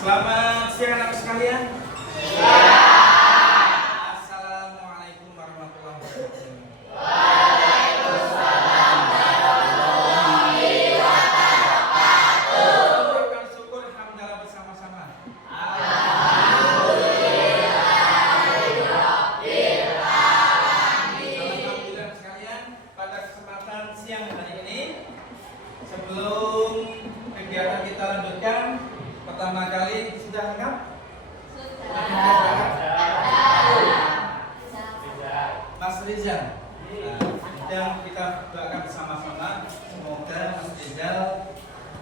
Selamat siang anak sekalian. Assalamualaikum warahmatullahi wabarakatuh. Waalaikumsalam warahmatullahi wabarakatuh. Ucapkan syukur alhamdulillah bersama-sama. Alhamdulillah sekalian, pada kesempatan siang hari ini sebelum kegiatan kita lanjutkan, pertama kali sudah lengkap? Mas Rizal. Yang kita doakan bersama-sama, semoga Mas Rizal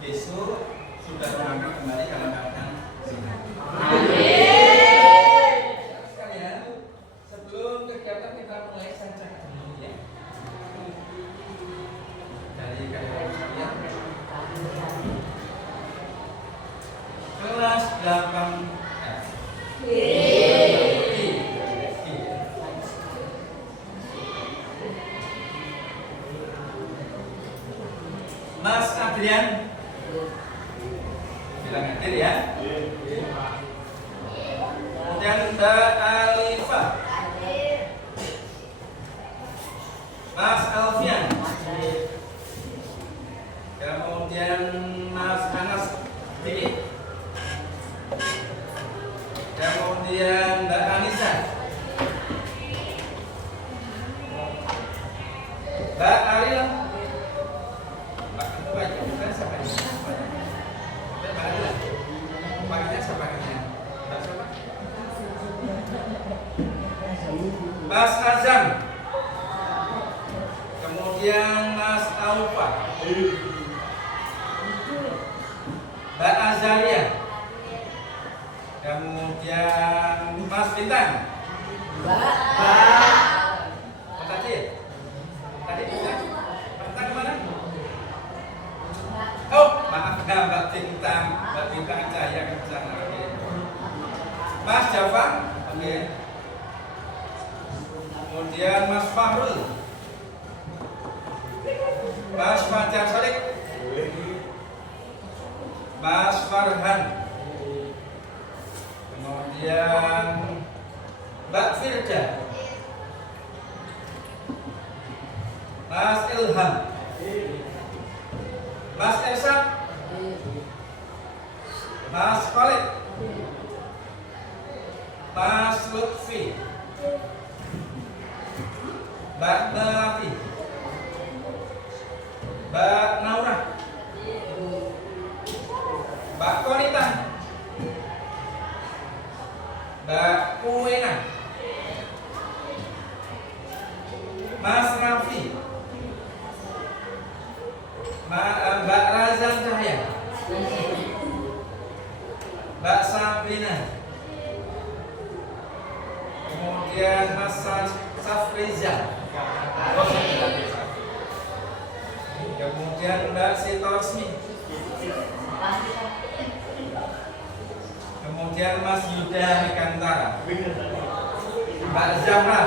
besok sudah berangkat kembali dalam keadaan sehat. Amin. Sekalian, sebelum kegiatan kita mulai saja dulu ya. Dari kalian sekalian. Kelas 8F. Mas Adrian, bilang hadir ya. Kemudian Mbak Alifah, Mas Alfian, kemudian Mas Anas Diki, kemudian Mbak Anissa, Mbak Ariel, Mbak Ketua juga siapa ini? Mbak Ariel, panggilnya siapa ini? Mbak siapa? Mas Azam, kemudian Mas Aufa, Mbak Azalia, kemudian Mas Bintang, Mbak tadi ya? Tadi Bintang? Bintang kemana? Oh, maaf Mbak Bintang, Mbak Bintang Cahaya Kencana. Oke. Mas Jafar, oke. Kemudian Mas Fahrul, Mas Fajar Solik, Mas Farhan, kemudian Mbak Firda, Mas Ilham, Mas Ersan, Mas Khalid, Mas Lutfi, Mbak Melati, Mbak Naura, Mbak Konita, Mbak Kuena, Mas Rafi, Mbak Razan Cahaya, Mbak Sabrina, kemudian Mas Safriza, kemudian Mbak Sitorsmi, kemudian Mas Yuda Hikantara, Mbak Zahra,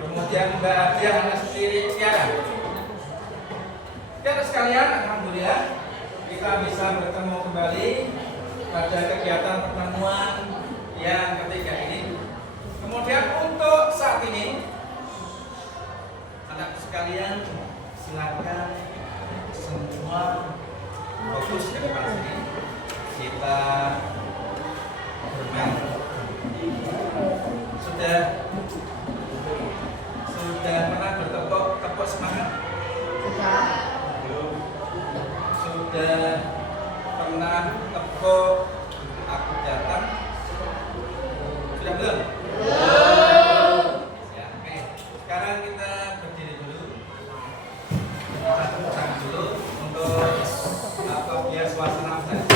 kemudian Mbak Adia Anastiri Tiara. Dan sekalian, alhamdulillah kita bisa bertemu kembali pada kegiatan pertemuan yang ketiga ini. Kemudian untuk saat ini, anak sekalian silakan semua fokus ke depan sini. Kita bermain. Sudah pernah bertepuk semangat? Sudah pernah tepuk aku datang? Sudah belum? Ya, oke. Sekarang kita berdiri dulu. Kita tepuk tangan dulu untuk biar suasana fresh.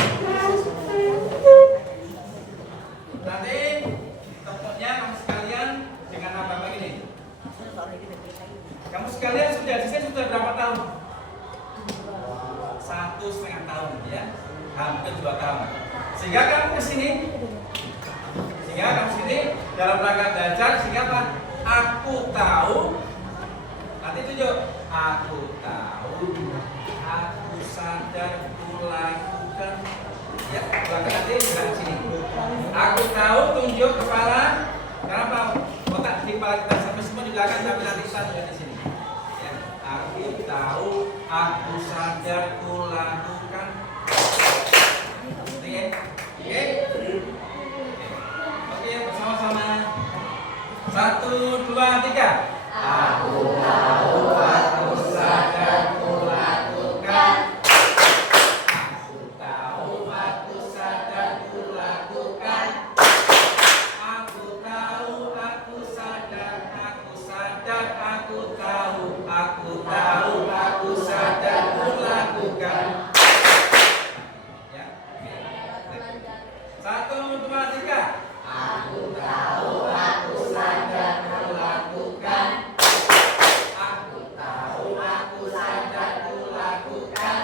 Nanti tepuknya kamu sekalian dengan apa begini? Kamu sekalian sudah di sini sudah berapa tahun? 1,5 tahun ya, hampir 2 tahun. Sehingga kamu kesini dalam rangka belajar sehingga apa? Aku tahu. Nanti tunjuk. Aku tahu. Aku sangat sadar kulakukan. Ya, belakang nanti gerak sini. Aku tahu tunjuk kepala. Kenapa? Otak di kepala kita sampai semua di belakang, tapi nanti satu di sini. Ya, aku tahu, aku sadar kulakukan. Oke, oke, oke, bersama-sama. 1, 2, 3. Aku tahu, aku sadar kulakukan. Aku tahu, aku sadar kulakukan. Aku tahu, aku sadar, aku sadar, aku tahu, aku tahu, aku sadar kulakukan. Ya, oke. 1, 2, 3. Aku tahu, aku sadar kulakukan. Aku tahu, aku sadar kulakukan.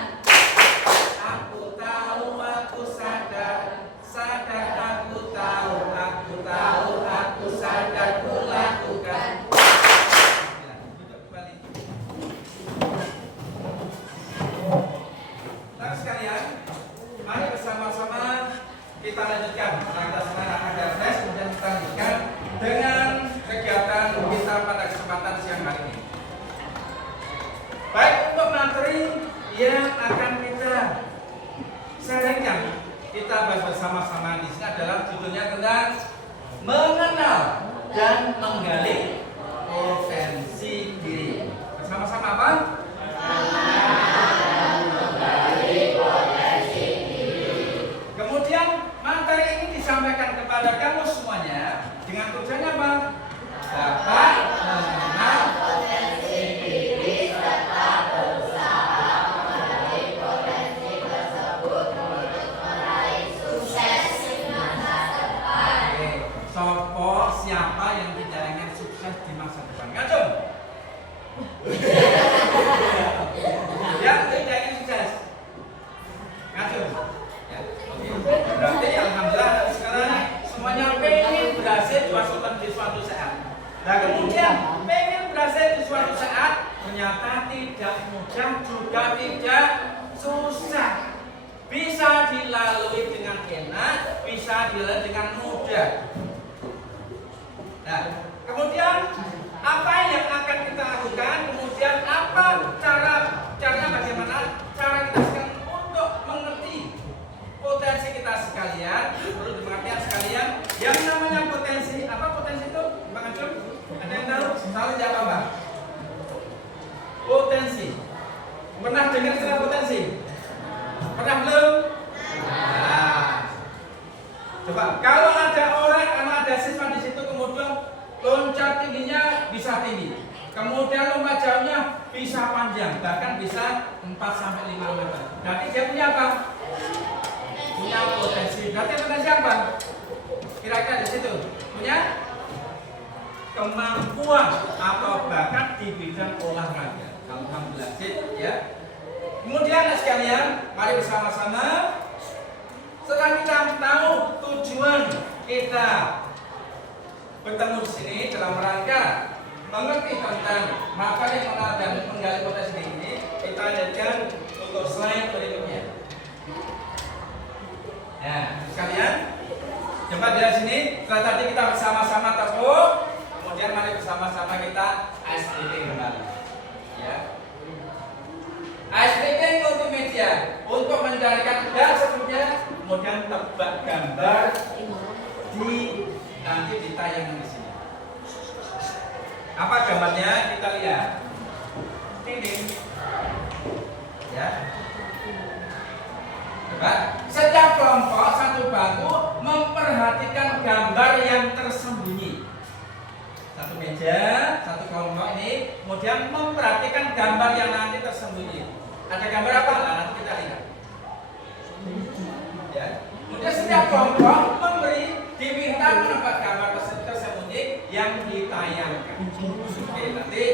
Aku tahu, aku sadar, sadar aku tahu, aku tahu, aku sadar kulakukan. Duduk kembali. Nah sekalian, mari bersama-sama kita lanjutkan. Kita sekarang ada fresh, kemudian kita lanjutkan dengan kegiatan kita pada kesempatan siang hari ini. Baik, untuk materi yang akan kita sharingkan, kita bahas bersama-sama di sini adalah judulnya tentang mengenal dan menggali potensi diri. Bersama-sama apa? Kemudian materi ini disampaikan kepada kamu semuanya dengan tujuannya apa? Dapat mengenal potensi diri serta berusaha menggali potensi tersebut untuk meraih sukses di masa depan. Sopo siapa yang tidak ingin sukses di masa depan? Ngacung. Yang tidak ingin sukses. Ngacung. Berarti alhamdulillah sekarang semuanya pengen berhasil di suatu saat. Nah kemudian pengen berhasil di suatu saat ternyata tidak mudah juga tidak susah. Bisa dilalui dengan enak, bisa dilalui dengan mudah. Nah kemudian apa yang akan kita lakukan? Kemudian apa caranya bagaimana? Cara kita sekarang untuk mengerti potensi kita sekalian, perlu diperhatikan sekalian. Yang namanya potensi, apa potensi itu? Bang Acung, ada yang tahu? Salah jawab apa? Potensi. Pernah dengar istilah potensi? Pernah belum? Nah, coba kalau ada orang, kalau ada siswa di situ kemudian loncat tingginya bisa tinggi, kemudian lompat jauhnya bisa panjang, bahkan bisa 4 sampai 5 meter. Berarti dia punya apa? Punya potensi. Berarti potensi apa? Kira-kira di situ punya kemampuan atau bakat di bidang olahraga. Alhamdulillah, ya. Kemudian sekalian, mari bersama-sama. Setelah kita tahu tujuan kita bertemu di sini dalam rangka mengerti tentang materi mengenal dan menggali potensi ini, kita lanjutkan untuk slide berikutnya. Nah, sekalian, coba dari sini. Setelah tadi kita bersama-sama tepuk, kemudian mari bersama-sama kita ice breathing kembali. Ya, ice breathing multimedia untuk mencarikan dan sebelumnya, kemudian tebak gambar di nanti di tayangan di sini. Apa gambarnya? Kita lihat. Ting-ting. Ya. Coba, setiap kelompok satu bangku memperhatikan gambar yang tersembunyi. Satu meja, satu kelompok ini, kemudian memperhatikan gambar yang nanti tersembunyi. Ada gambar apa? Nah, nanti kita lihat. Ya. Kemudian setiap kelompok diminta menebak gambar tersembunyi yang ditayangkan. Oke, nanti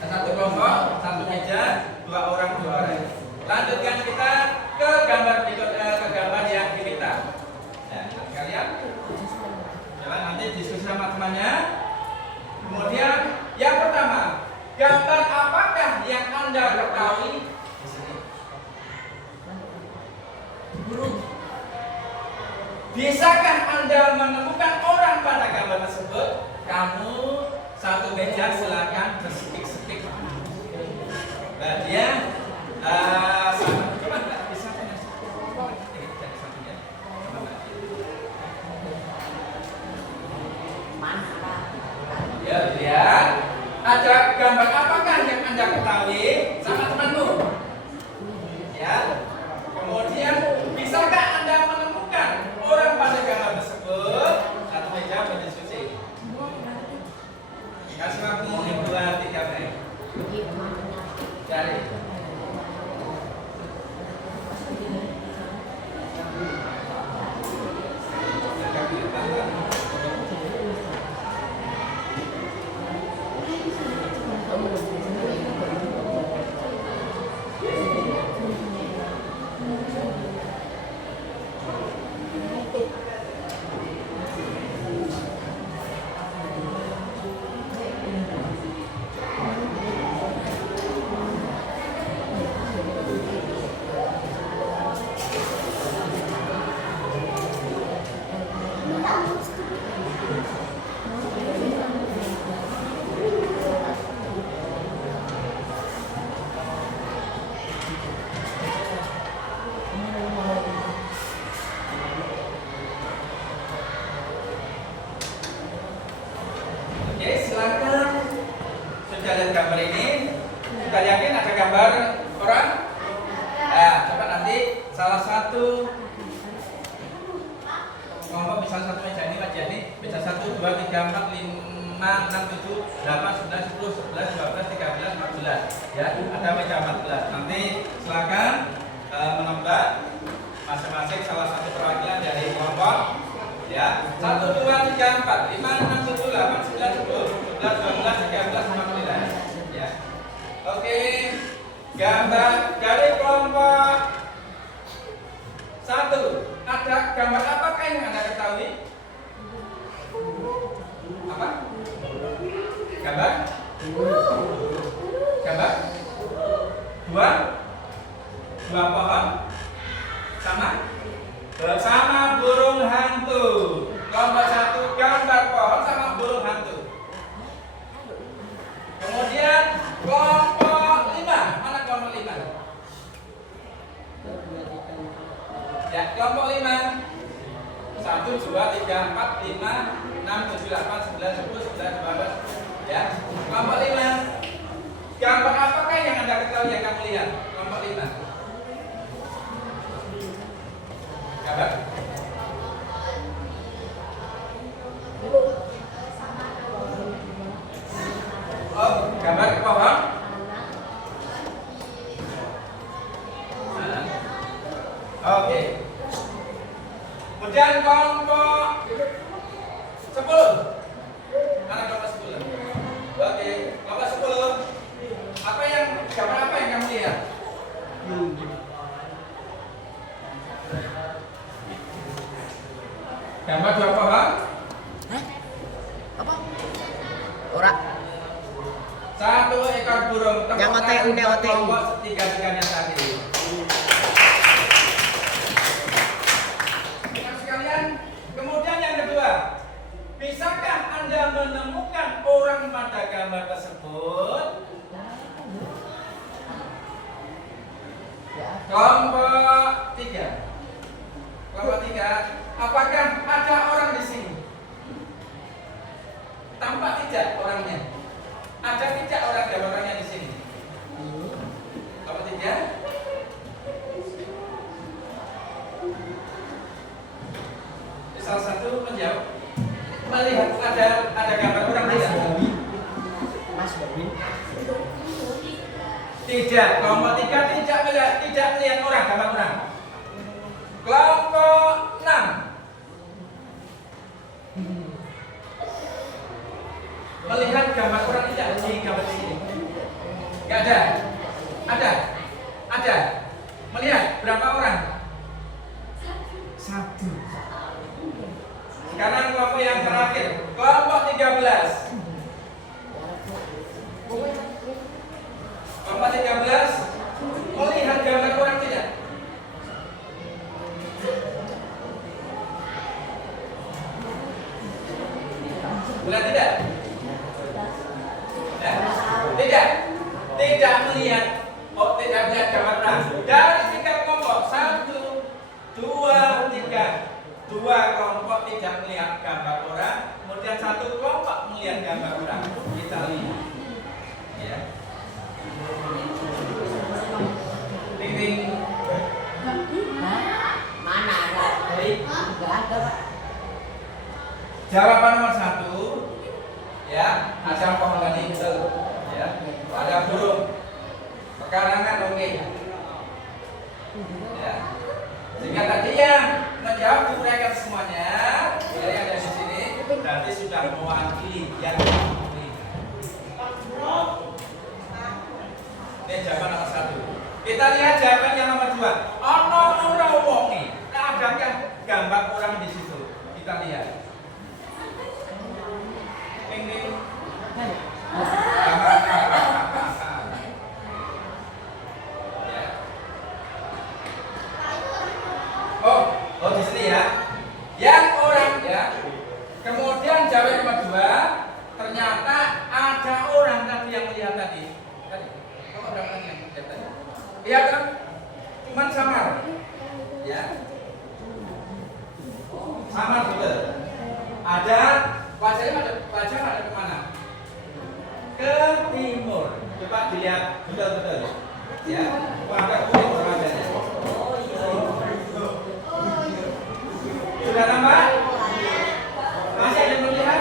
satu kelompok, satu meja, 2 orang. Lanjutkan kita ke gambar yang diminta. Nah, kalian jalan nanti diskusi sama temannya. Kemudian yang pertama, gambar apakah yang Anda ketahui di sini? Bisakah Anda menemukan orang pada gambar tersebut? Kamu satu meja silakan bersetik-setik. Nah, dia coba Mbak, bisa kan? Dari sampingnya. Coba Mbak. Ya, lihat. Ada gambar apakah yang Anda ketahui sama temanmu? Ya. Kemudian, bisakah Anda menemukan orang pada gambar tersebut? Satu meja berdiskusi. Kasih waktu 2-3 menit. Cari. Oke, silakan. Sudah lihat gambar ini? Sudah yakin ada gambar orang? Nah, coba nanti salah satu kelompok, misal satu meja ini, meja ini, meja 1, 2, 3, 4, 5, 6, 7, 8, 9, 10, 11, 12, 13, 14. Ya, ada meja 14. Nanti silakan menambah masing-masing salah satu perwakilan dari kelompok. Ya, 1, 2, 3, 4, 5, 6, 7, 8, 9, 10, 11, 12, 13, 14. Ya. Oke. Gambar dari kelompok 1. Ada gambar apakah yang Anda ketahui? Apa? Gambar? Gambar? Dua pohon? Sama? Bersama burung hantu. Kelompok 1 gambar pohon sama burung hantu. Kemudian kelompok 5. Mana kelompok 5? Ya, kelompok 5. 1, 2, 3, 4, 5, 6, 7, 8, 9, 10, 11, 12. Ya, kelompok 5. Gambar apakah yang Anda ketahui yang kamu lihat? Kelompok 5. Gambar? Oh, gambar pohon? Oke. Kemudian kelompok 10. Mana kelompok 10? Oke, kelompok 10. Gambar apa yang kamu lihat? Gambar 2 pohon? Apa? Ora. 1 ekor burung. Yang OTU. Kelompok tiga-tiganya tadi. Sekalian, kemudian yang kedua, bisakah Anda menemukan orang pada gambar tersebut? Kelompok 3. Kelompok 3, apakah ada orang di sini? Tampak tidak orangnya? Ada tidak orang gambarnya di sini? Kelompok 3. Salah satu menjawab, melihat ada gambar orang tidak? Mas Bobi. Tidak. Kelompok 3 tidak melihat orang, gambar orang. Kelompok 6. Melihat gambar orang tidak di gambar sini? Tidak ada. Ada. Melihat berapa orang? 1. Sekarang kelompok yang terakhir, kelompok 13. Kelompok 13 melihat gambar orang tidak? Ting ting. Mana ada? Enggak ada, Pak. Jawaban nomor 1 ya, ada pohon tadi betul ya. Ada burung. Pekarangan oke. Ya. Sehingga tadi yang menjawab uraikan semuanya, ya, yang ada di sini berarti sudah mewakili yang mewakili. Ini jawaban nomor 1. Kita lihat jawaban yang nomor 2. Ono ora wonge. Adakah gambar orang di situ? Kita lihat. Ini. Ya. Oh di sini ya. Yang orang ya. Kemudian jawaban nomor 2, ternyata ada orang tadi yang melihat tadi. Tadi. Oh, ada orang yang melihat tadi. Lihat kan? Cuman samar. Ya. Samar betul. Ada wajah ada kemana? Ke timur. Coba dilihat betul. Ya. Ada timur wajahnya. Sudah tambah? Masih ada yang melihat?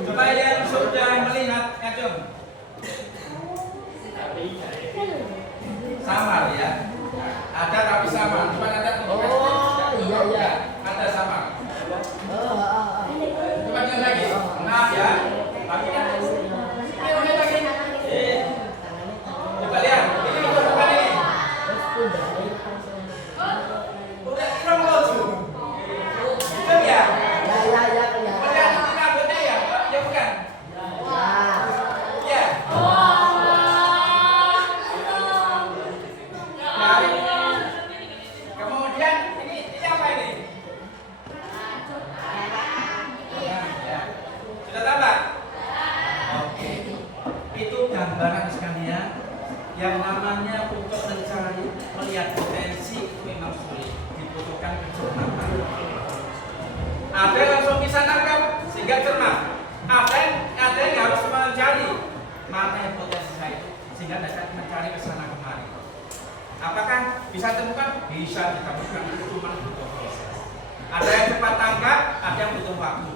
Coba yang sudah melihat, ngacung. Samar ya. Ada tapi samar. Cuma ada Iya. Ada samar. Coba lihat lagi. Maaf ya. Tapi kan coba lihat. Ini untuk apa ini? Udah kurang lucu. Itu ya. Ya. Melihat ini rambutnya ya? Ya bukan. Ya. Kemudian ini apa ini? Ya. Sudah tambah? Oke. Itu gambaran sekalian yang namanya untuk mencari melihat potensi itu memang sulit, dibutuhkan kecermatan. Ada yang langsung bisa nangkap sehingga cermat. Ada yang harus mencari mana yang potensi saya itu sehingga dapat mencari kesana kemari. Apakah bisa ditemukan? Bisa ditemukan, cuma butuh proses. Ada yang cepat tangkap, ada yang butuh waktu.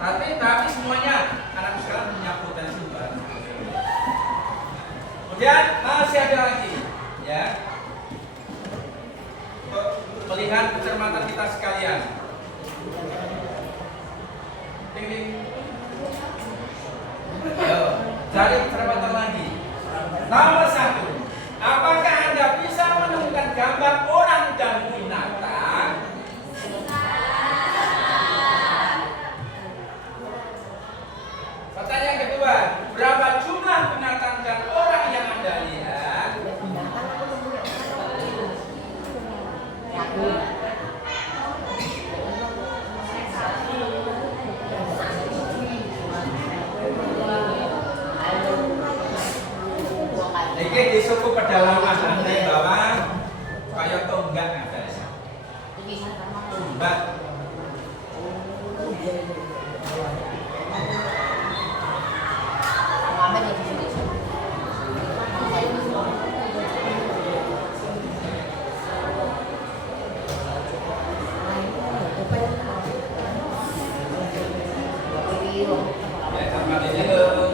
Tapi semuanya anak sekarang punya potensi baru. Kemudian masih ada lagi, ya, untuk melihat kecermatan kita sekalian. Ding ding. Ayo, cari kecermatan lagi. Nomor 1. Apakah Anda bisa menemukan gambar orang dan binatang? Pertanyaan kedua, berapa jumlah binatang dan orang yang Anda lihat? Ini di suku pedalaman Anda yang bawa kayak tonggak ada. Tonggak. Ya, sama ini dong.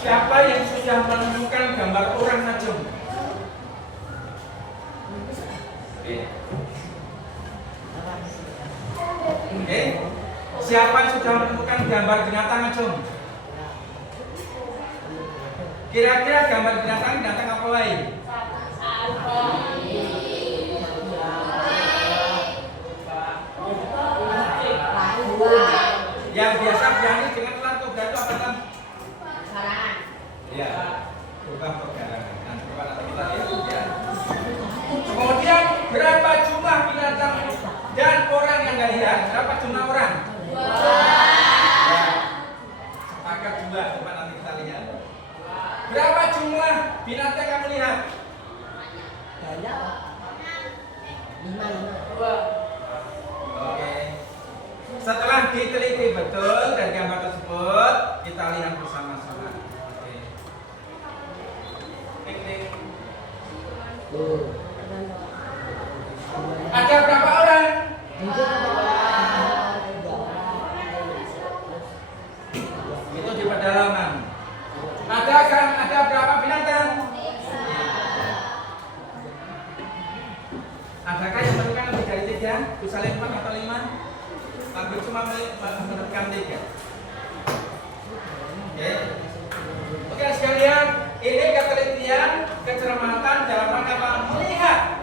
Siapa yang sudah menemukan gambar orang ngajeng? Oke. Siapa yang sudah menemukan gambar binatang ngajeng? Kira-kira gambar binatang apa lain? Yang biasa berani dengan ular toga itu apa kan? Ya, bukan perkarangan. Nah, coba Berapa jumlah binatang dan orang yang nggak lihat? Berapa jumlah orang? Sepakat juga, coba nanti kita lihat. Berapa jumlah binatang kamu lihat? Banyak. 5. Oke. Setelah diteliti betul dari gambar tersebut, kita lihat bersama-sama. Oke. Tik. Ada berapa orang? Itu di pedalaman. Ada berapa binatang? Adakah yang menemukan lebih dari 3? Misalnya 4 atau 5? Tapi cuma menemukan 3. Oke sekalian, ini ketelitian, kecermatan dalam rangka apa? Melihat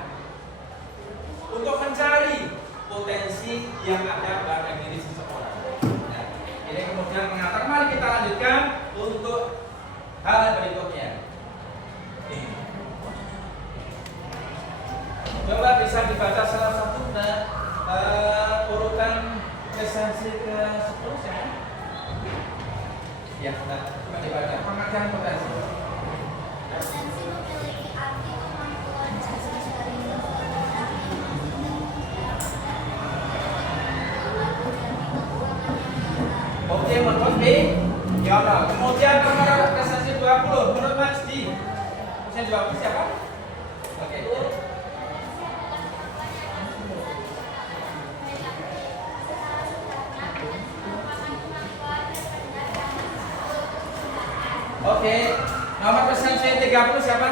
untuk mencari potensi yang ada pada diri seseorang. Nah, ini kemudian mengatakan, mari kita lanjutkan untuk hal berikutnya. Coba bisa dibaca salah satu urutan presensi ke-10 ya. Ya, nah, coba dibaca pengertian potensi. Potensi memiliki arti kemampuan jasa dari Oke, menurut B, ya Allah. Kemudian nomor presensi 20, menurut Mas D. Presensi 20 siapa? Oke. Oke, nomor presensi 30 siapa?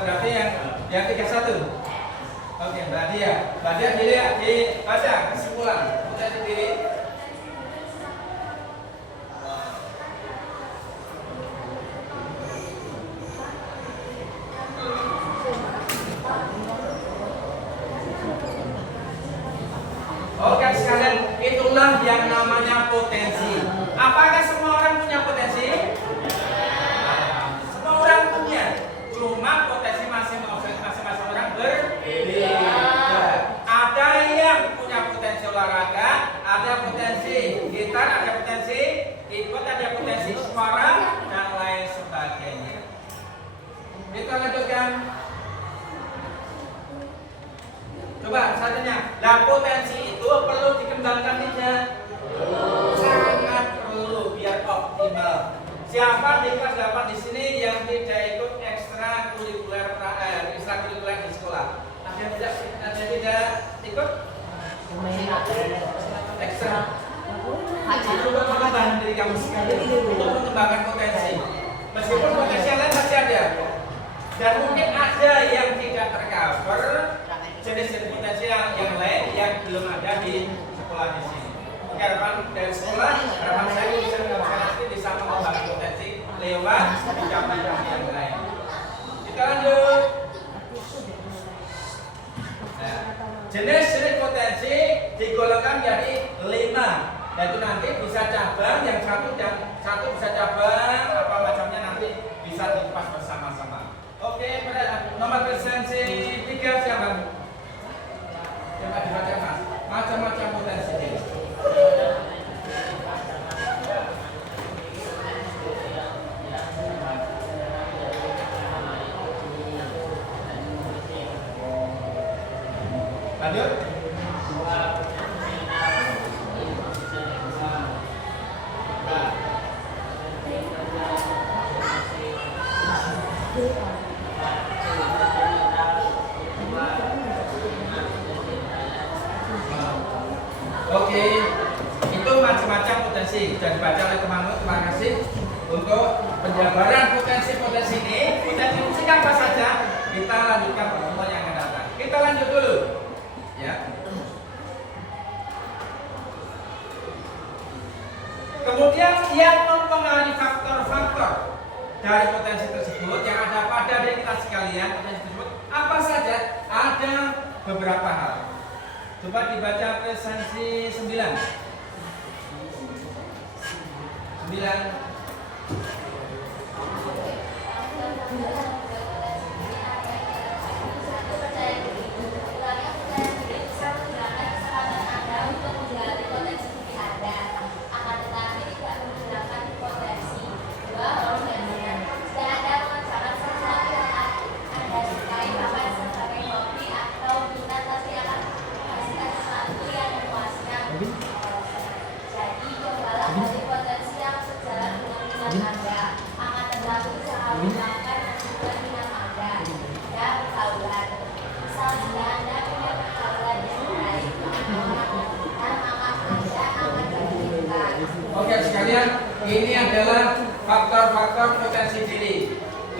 Berarti yang 31. Oke, berarti ya. Berarti dilihat dibaca kesimpulan. Kita sendiri. Oke sekalian, itulah yang namanya potensi. Apakah semua orang punya potensi? Semua orang punya. Cuma potensi masing-masing orang berbeda. Ada yang punya potensi olahraga, ada potensi gitar, ada potensi ikut, ada potensi suara dan lain sebagainya. Kita lanjutkan. Coba satunya, lah potensi itu perlu dikembangkan tidak? Sangat perlu biar optimal. Siapa di kelas 8 di sini yang tidak ikut ekstrakurikuler di sekolah? Ada yang tidak ikut? Ekstra. Untuk mengembangkan diri kamu sendiri, untuk mengembangkan potensi. Meskipun potensi yang lain masih ada, dan mungkin ada yang tidak tercover. Jenis potensi yang lain yang belum ada di sekolah di sini. Oke, harapan dari sekolah, harapan saya bisa mengembangkan potensi lewat bidang-bidang yang lain. Kita lanjut. Nah, jenis potensi digolongkan jadi 5. Dan itu nanti bisa cabang, yang satu bisa cabang, apa macamnya nanti bisa dikupas bersama-sama. Oke, pada nomor presensi 3 siapa? Coba dibaca Mas, macam-macam potensi ini. Lanjut. Oke, itu macam-macam potensi dan dibaca oleh teman-teman. Terima kasih untuk penjabaran potensi-potensi ini. Potensi apa saja? Kita lanjutkan pertemuan yang akan datang. Kita lanjut dulu, ya. Kemudian yang mempengaruhi faktor-faktor dari potensi tersebut yang ada pada diri kita sekalian, potensi tersebut apa saja? Ada beberapa hal. Coba dibaca presensi 9.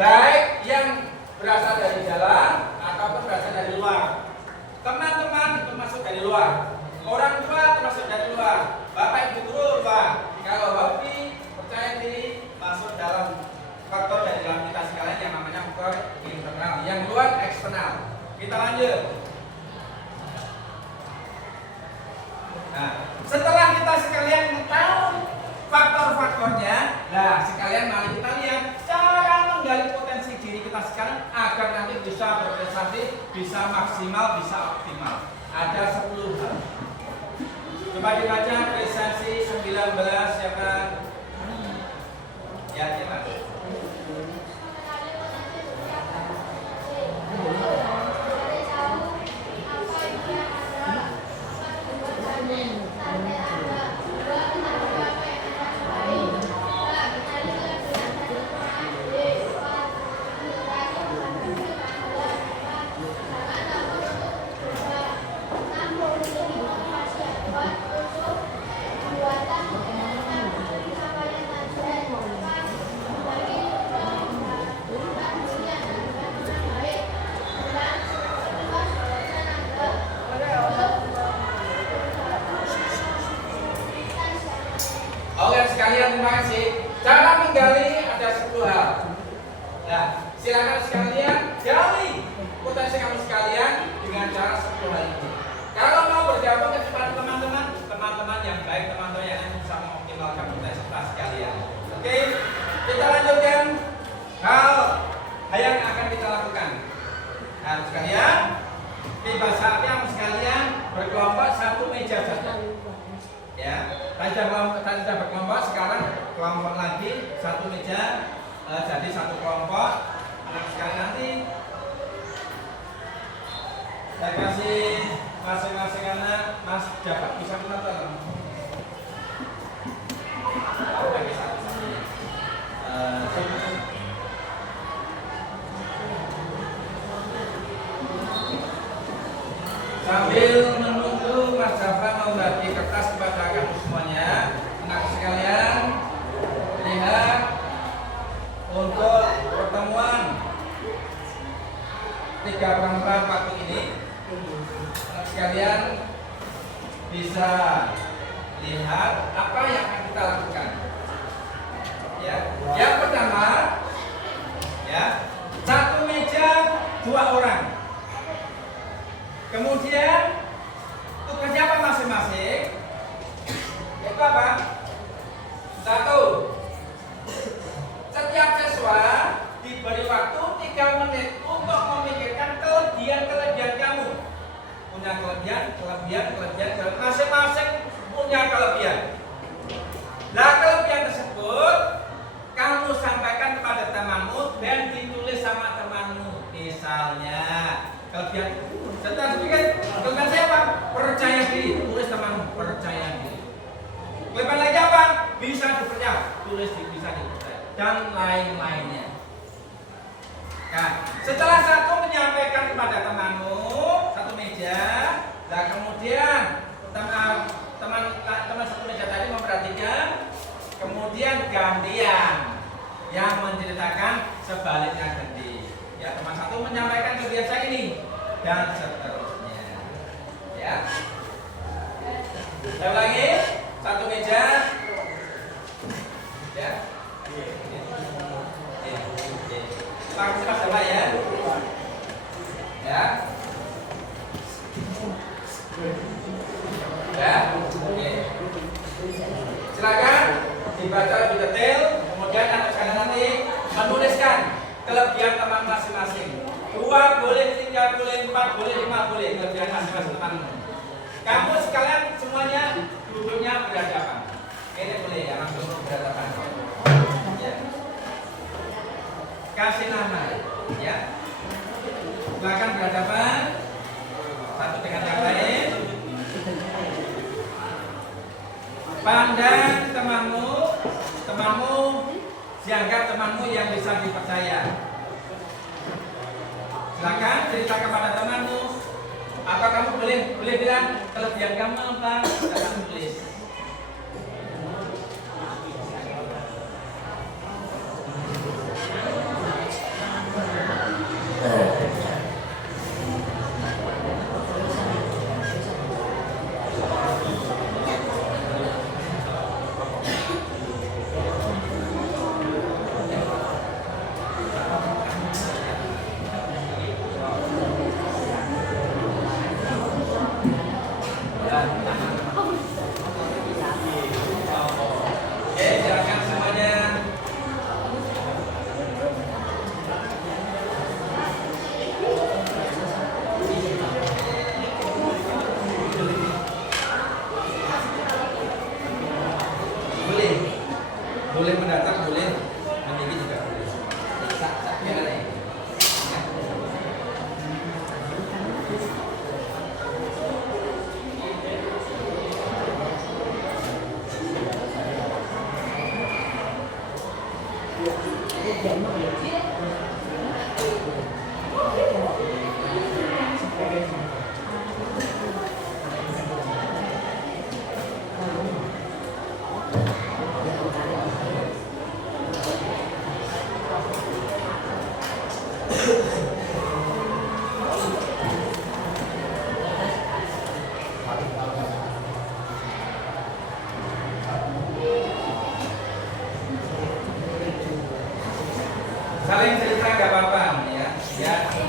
baik yang berasal dari dalam ataupun berasal dari luar. Teman-teman termasuk dari luar, orang tua termasuk dari luar, bapak ibu guru luar. Kalau hobi, percaya diri, masuk dalam faktor dari dalam kita sekalian yang namanya faktor internal. Yang luar eksternal. Kita lanjut. Nah, setelah kita sekalian tahu faktor-faktornya, nah sekalian mari kita lihat cara menggali potensi diri kita sekalian agar nanti bisa berprestasi, bisa maksimal, bisa optimal. Ada 10 hal. Coba dibaca presentasi 19 siapa? Ya, siapa? Oke sekalian, terima kasih. Cara menggali ada 10 hal. Nah, silakan sekalian gali potensi kamu sekalian dengan cara 10 hal ini. Kalau mau bergabung kepada teman-teman yang baik, teman-teman yang bisa mengoptimalkan potensi kita sekalian. Oke, kita lanjutkan hal yang akan kita lakukan. Nah, sekalian, tiba saatnya sekalian berkelompok satu meja saja. Ya, tadi sudah berkelompok, sekarang kelompok lagi satu meja, jadi satu kelompok. Anak sekalian nanti saya kasih masing-masing anak Mas Jabat bisa menonton. Bagi satu sambil menunggu Mas Jafar membagi kertas kepada kamu semuanya, anak sekalian, lihat untuk pertemuan 3/4 waktu ini, anak sekalian bisa lihat apa yang akan kita lakukan. Ya, yang pertama, ya, satu meja 2 orang. Kemudian tugasnya apa masing-masing? Itu apa? 1. Setiap siswa diberi waktu 3 menit untuk memikirkan kelebihan kamu. Punya kelebihan, masing-masing punya kelebihan. Nah, kelebihan tersebut kamu sampaikan kepada temanmu dan ditulis sama temanmu. Misalnya, kelebihan setelah sedikit, kelebihan siapa? Percaya diri, tulis temanmu, percaya diri. Kelebihan lagi apa? Bisa dipercaya, tulis bisa dipercaya, dan lain-lainnya. Nah, setelah satu menyampaikan kepada temanmu satu meja, nah kemudian teman satu meja tadi memperhatikan, kemudian gantian yang menceritakan sebaliknya ganti. Ya, teman satu menyampaikan kelebihan saya ini dan seterusnya. Ya. Saya ulangi, satu meja. Ya. Langsung sama ya. Ya. Ya. Oke. Silakan dibaca lebih detail, kemudian anak sekalian nanti menuliskan kelebihan teman masing-masing. 2 boleh, 3 boleh, 4 boleh, 5 boleh, kelebihan masing-masing temanmu. Kamu sekalian semuanya duduknya berhadapan. Ini boleh ya, langsung berhadapan. Ya. Kasih nama, ya. Silakan berhadapan satu dengan yang lain. Pandang temanmu dianggap temanmu yang bisa dipercaya. Silakan cerita kepada temanmu, atau kamu boleh bilang kelebihan kamu apa, silakan tulis.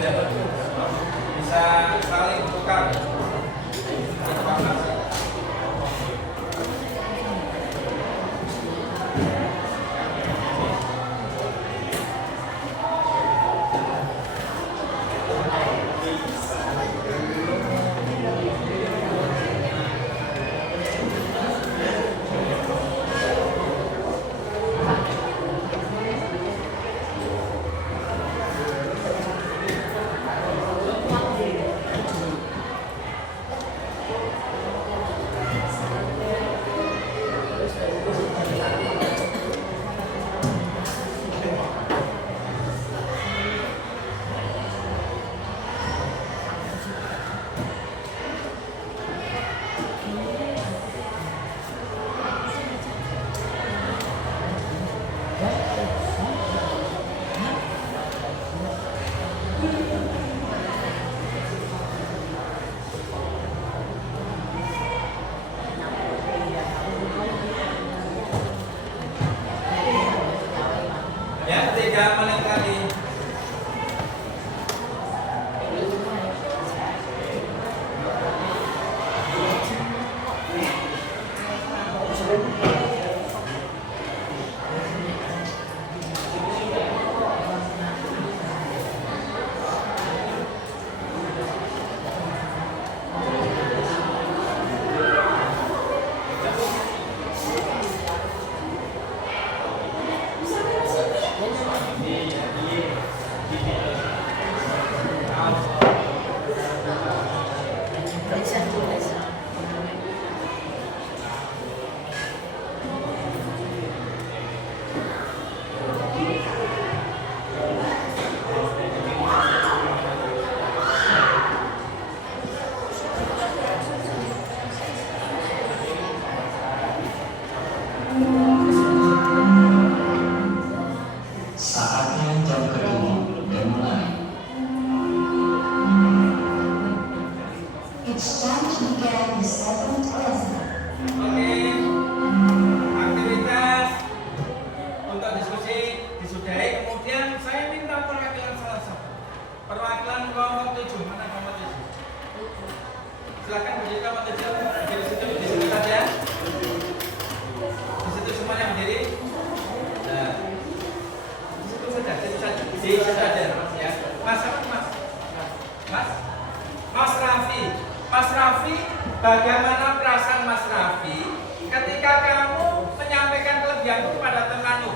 bisa saling tukar. Yang ketiga melengkapi. Saatnya jam kedua dimulai. It's time to begin the seventh lesson. Oke, aktivitas untuk diskusi disudahi. Kemudian saya minta perwakilan salah satu. Perwakilan kelompok 7. Mana kelompok 7? Silakan berdiri kelompok 7. Di situ saja. Di situ semuanya berdiri. Nah, di situ saja. Di situ saja. Ya. Mas apa Mas? Mas Raffi. Mas Raffi, bagaimana perasaan Mas Raffi ketika kamu menyampaikan kelebihanmu kepada temanmu?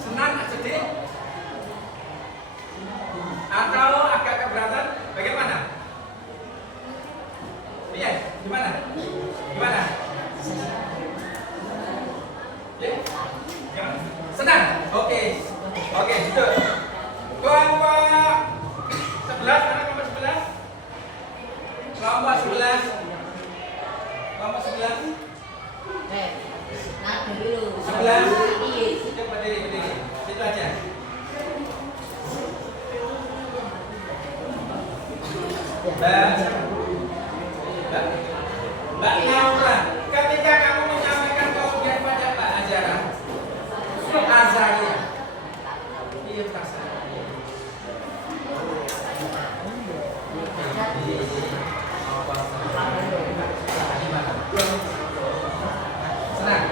Senang, sedih? Atau agak keberatan? Bagaimana? Iya, gimana? Gimana? Ya? Gimana? Senang? Oke, gitu. Kelompok 11, mana kelompok 11? Kelompok 11. Kelompok 11. Nah dulu. 11. Iya. Coba berdiri. Situ aja. Mbak Naura, ketika kamu menyampaikan kelebihan pada Mbak Azara, Azaria, iya perasaan. Senang.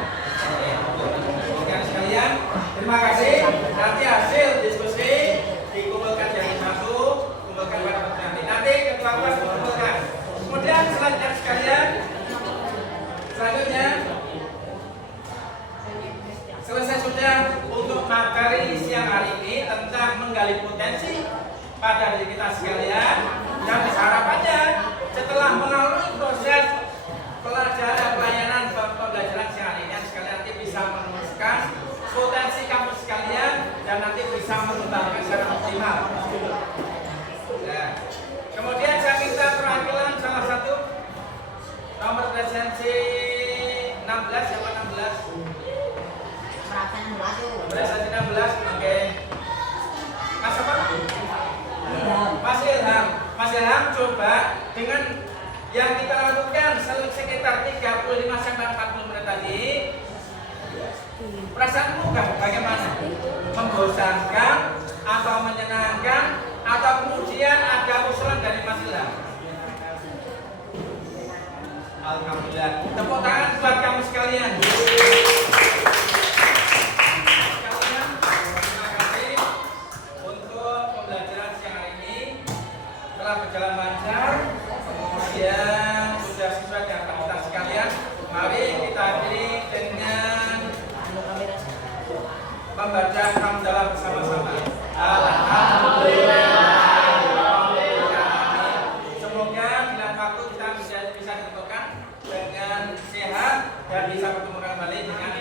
Oke sekalian, terima kasih. Nanti hasil diskusi dikumpulkan jadi satu, kumpulkan pada nanti. Nanti ketua kelas kumpulkan. Kemudian selanjutnya sekalian, selanjutnya selesai sudah untuk materi siang hari ini tentang menggali potensi pada diri kita sekalian. Yang harapannya setelah melalui proses pelajaran pelayanan pembelajaran siang hari ini sekalian nanti bisa menemukan potensi kamu sekalian dan nanti bisa mengembangkan secara optimal. Nah, kemudian saya minta perwakilan salah satu nomor presensi 16, siapa 16? Perasaan melaju. Presensi 16, oke. Mas apa? Mas Ilham coba dengan yang kita lakukan sekitar 35 sampai 40 menit tadi. Perasaanmu bagaimana? Membosankan atau menyenangkan atau kemudian ada usulan dari Mas Ilham? Alhamdulillah. Tepuk tangan buat kamu sekalian. Sekalian, terima kasih untuk pembelajaran siang hari ini. Telah berjalan lancar. Kemudian sudah sesuai dengan kapasitas sekalian. Mari kita akhiri dengan membaca hamdalah bersama-sama. Alhamdulillah. Semoga bila waktu kita bisa ditentukan dengan sehat dan bisa bertemu kembali dengan